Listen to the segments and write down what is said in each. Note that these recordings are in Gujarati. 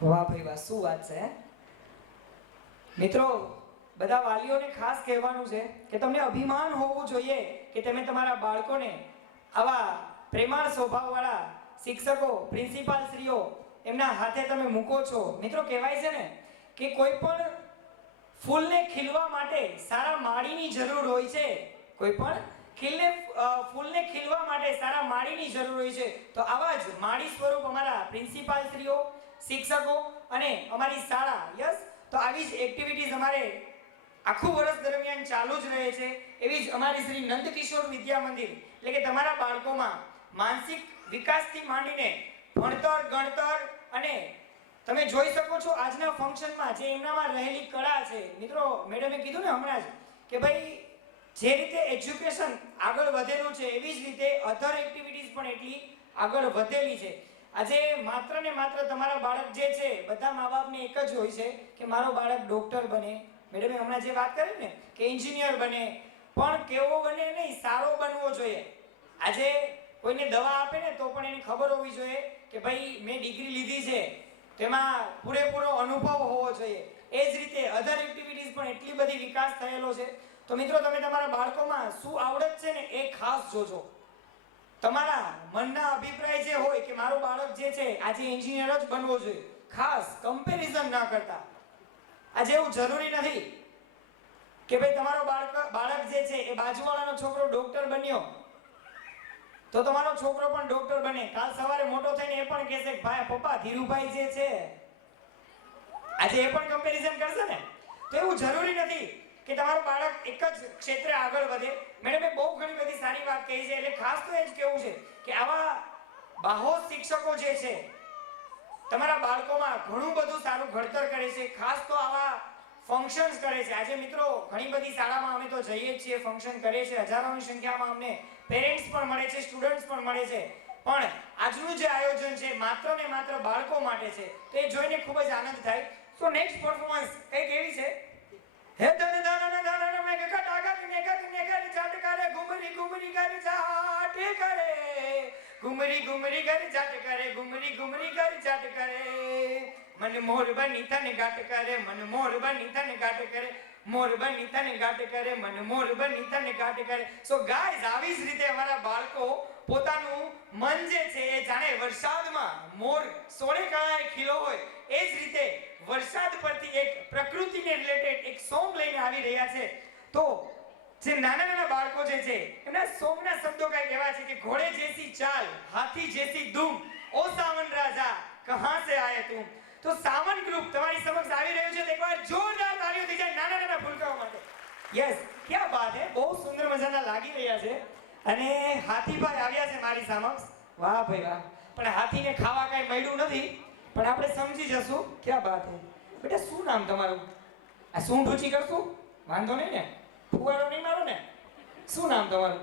વાહ ભાઈ વાહ, શું વાત છે મિત્રો. બધા વાલીઓને ખાસ કહેવાનું છે કે તમને અભિમાન હોવું જોઈએ કે તમે તમારા બાળકોને આવા પ્રેમાળ સ્વભાવવાળા શિક્ષકો, પ્રિન્સિપાલ શ્રીઓ એમના હાથે તમે મૂકો છો. મિત્રો કહેવાય છે ને કે કોઈ પણ ફૂલને ખીલવા માટે સારા માળીની જરૂર હોય છે. કોઈ પણ ફૂલને ખીલવા માટે સારા માળીની જરૂર હોય છે. તો આવા જ માળી સ્વરૂપ અમારા પ્રિન્સિપાલ શ્રીઓ, શિક્ષકો અને અમારી શાળા. યસ, તો આવી જ એક્ટિવિટીઝ અમારે આખું વર્ષ દરમિયાન ચાલુ જ રહે છે. એવી જ અમારી શ્રી નંદકિશોર વિદ્યા મંદિર એટલે કે તમારા બાળકોમાં માનસિક વિકાસથી માંડીને ભણતર, ગણતર અને તમે જોઈ શકો છો આજના ફંક્શનમાં જે એમનામાં રહેલી કળા છે. મિત્રો મેડમે કીધું ને હમણાં જ કે ભાઈ જે રીતે એજ્યુકેશન આગળ વધેલું છે એવી જ રીતે અધર એક્ટિવિટીઝ પણ એટલી આગળ વધેલી છે. આજે માત્ર ને માત્ર તમારા બાળક જે છે, બધા મા બાપને એક જ હોય છે કે મારો બાળક ડોક્ટર બને. મેડમે હમણાં જે વાત કરી ને કે એન્જિનિયર બને, પણ કેવો બને નહીં, સારો બનવો જોઈએ. આજે કોઈને દવા આપે ને તો પણ એને ખબર હોવી જોઈએ કે ભાઈ મેં ડિગ્રી લીધી છે, તેમાં પૂરેપૂરો અનુભવ હોવો જોઈએ. એ જ રીતે અધર એક્ટિવિટીઝ પણ એટલી બધી વિકાસ થયેલો છે. તો મિત્રો તમે તમારા બાળકોમાં શું આવડત છે ને એ ખાસ જોજો. તમારા મનના અભિપ્રાય જે હોય કે મારું બાળક જે છે આજે એન્જિનિયર જ બનવો જોઈએ, ખાસ કમ્પેરિઝન ના કરતા. આજે એવું જરૂરી નથી કે ભાઈ તમારો બાળક જે છે એ બાજુવાળાનો છોકરો ડોક્ટર બન્યો તો તમારો છોકરો પણ ડોક્ટર બને. કાલ સવારે મોટો થઈને એ પણ કહેશે કે ભાઈ પપ્પા ધીરુભાઈ જે છે આજે એ પણ કમ્પેરિઝન કરશે ને. તો એવું જરૂરી નથી કે તમારું બાળક એક જ ક્ષેત્રે આગળ વધે. મેડમે બહુ ઘણી બધી સારી વાત કહી છે, એટલે ખાસ તો એ જ કહેવું છે કે આવા બાહોશ શિક્ષકો જે છે તમારા બાળકોમાં ઘણું બધું સારું ઘડતર કરે છે. ખાસ તો આવા ફંક્શન્સ કરે છે. આજે મિત્રો ઘણી બધી શાળામાં અમે તો જઈએ છીએ, ફંક્શન કરીએ છીએ, હજારોની સંખ્યામાં અમને પેરેન્ટ્સ પણ મળે છે, સ્ટુડન્ટ્સ પણ મળે છે. પણ આજનું જે આયોજન છે માત્ર ને માત્ર બાળકો માટે છે, તો એ જોઈને ખૂબ જ આનંદ થાય. સો નેક્સ્ટ પરફોર્મન્સ કંઈક એવી છે. હે ધન દાના દાના મે કે ટાગા ને કે ચાટ કરે ઘુમરી ઘુમરી કરી ચાટ કરે ઘુમરી ઘુમરી કરી ચાટ કરે ઘુમરી ઘુમરી કરી ચાટ કરે મન મોર બની તને ગાટ કરે મન મોર બની તને ગાટ કરે મોર બની તને ગાટ કરે મન મોર બની તને ગાટ કરે. સો ગાઈઝ આવી જ રીતે અમારા બાળકો પોતાનું મન જે છે એ જાણે વરસાદમાં મોર સોળે કળાએ ખીલો હોય એ જ રીતે વરસાદ પરથી એક પ્રકૃતિને રિલેટેડ એક સોંગ લઈને આવી રહ્યા છે. તો જે નાના નાના બાળકો જે છે એમના સોંગના શબ્દો કઈ એવા છે કે ઘોડે જૈસી ચાલ, હાથી જૈસી ધૂમ, ઓ સાવન રાજા કહાં સે આયે તુમ. તો સાવન ગ્રુપ તમારી સમક્ષ આવી રહ્યું છે. તો એકવાર જોરદાર તાળીઓ થઈ જાય નાના નાના ભૂલકાઓ માટે. યસ, ક્યાં બાત હે, બહુ સુંદર મજાના લાગી રહ્યા છે. અને હાથીભાઈ આવ્યા છે મારી સમક્ષ. વાહ ભાઈ વાહ. પણ હાથીને ખાવા કઈ મળ્યું નથી, પણ આપણે સમજી જશું. ક્યાં બાત હે. બેટા શું નામ તમારું? આ સૂંઢ ઊંચી કરશું? વાંધો નહીં ને, ફુવારો નહીં મારો ને? શું નામ તમારું?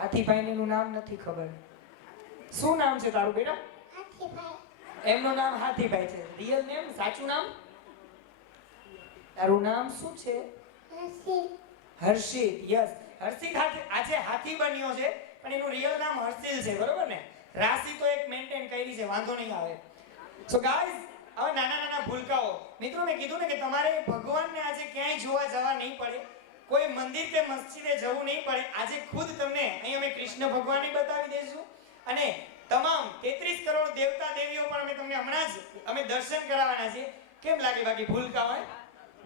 હાથીભાઈ નું નામ નથી ખબર. શું નામ છે તારું બેટા? હાથીભાઈ. એમનું નામ હાથીભાઈ છે. રિયલ નેમ, સાચું નામ? તારું નામ શું છે? હર્ષિત. હર્ષિત, યસ. હર્ષિત આજે હાથી બન્યો છે, પણ એનું રિયલ નામ હર્ષિલ છે, બરોબર ને? રાશિ તો એક મેન્ટેન કરી છે, વાંધો નહીં આવે. સો ગાઈઝ, હવે નાના નાના ભૂલકાઓ મિત્રો, મેં કીધું ને કે તમારે ભગવાનને આજે ક્યાંય જોવા જવા નહીં પડે, કોઈ મંદિર કે મસ્જિદે જવું નહીં પડે. આજે ખુદ તમને અહીં અમે કૃષ્ણ ભગવાનને બતાવી દઈશું અને તમામ 33 કરોડ દેવતા દેવીઓ પણ અમે તમને હમણાં જ અમે દર્શન કરાવવાના છીએ. કેમ લાગે બાકી ભૂલકાઓ?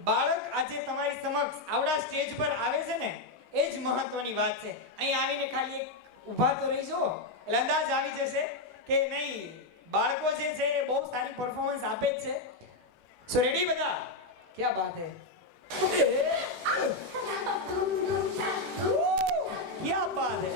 બાળક આજે તમારી સમક્ષ આવડા સ્ટેજ પર આવે છે ને એ જ મહત્વની વાત છે. અહીં આવીને ખાલી એક ઊભા તો રહીજો એટલે અંદાજ આવી જશે કે નહીં બાળકો જે છે એ બહુ સારી પરફોર્મન્સ આપે જ છે. સો રેડી બધા? ક્યાં બાત હે, ક્યાં બાત હે.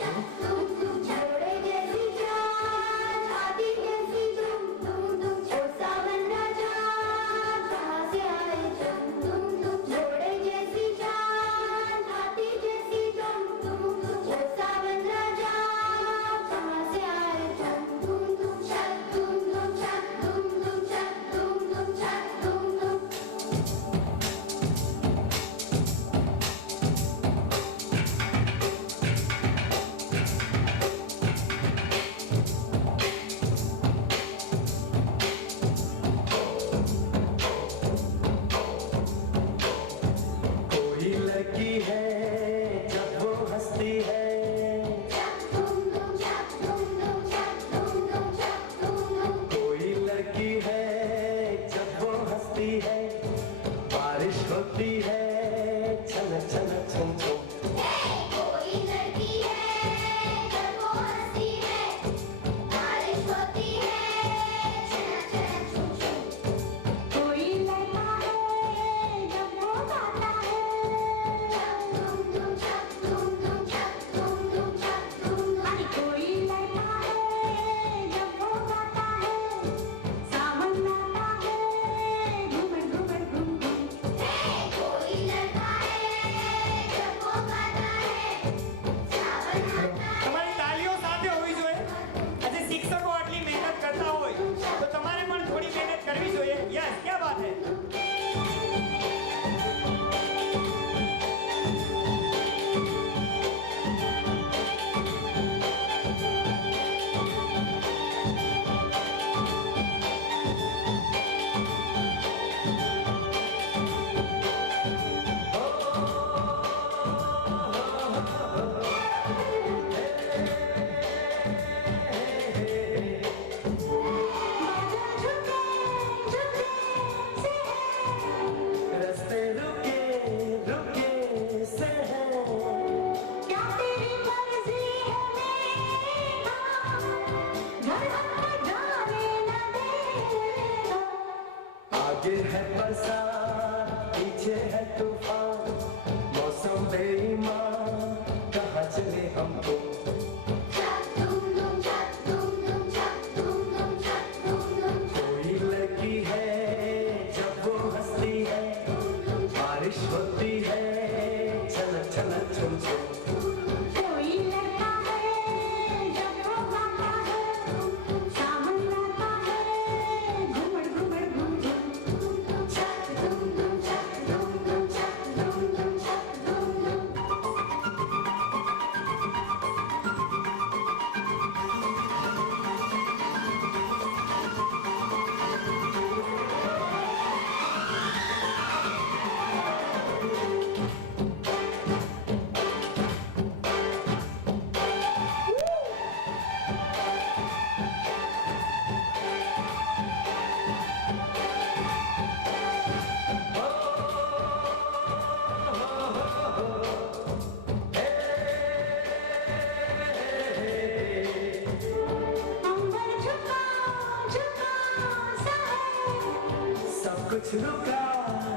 कुछ रुका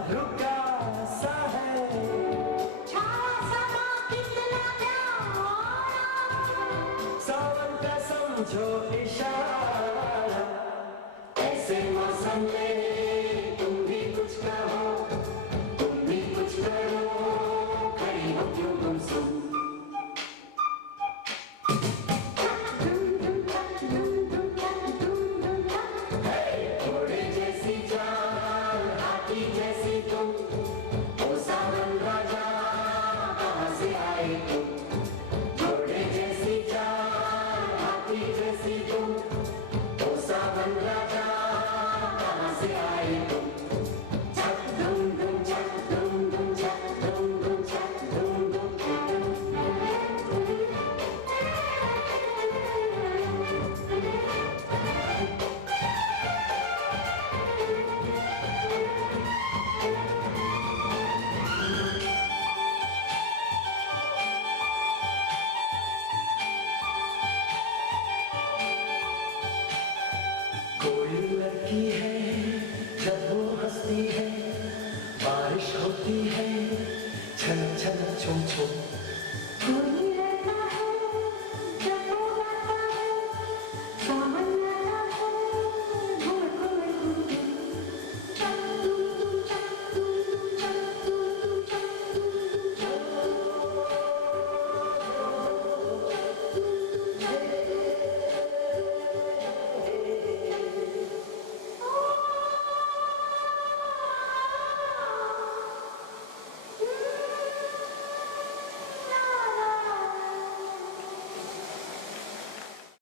रुका सा है, सावन का समझो इशारा, ऐसे मौसम में तुम भी कुछ कहो, तुम भी कुछ करो, खड़ी हो क्यों तुम सुन। घोड़े जैसी चाल, हाथी जैसी तुम, ओ सावन राजा कहाँ से आए तुम।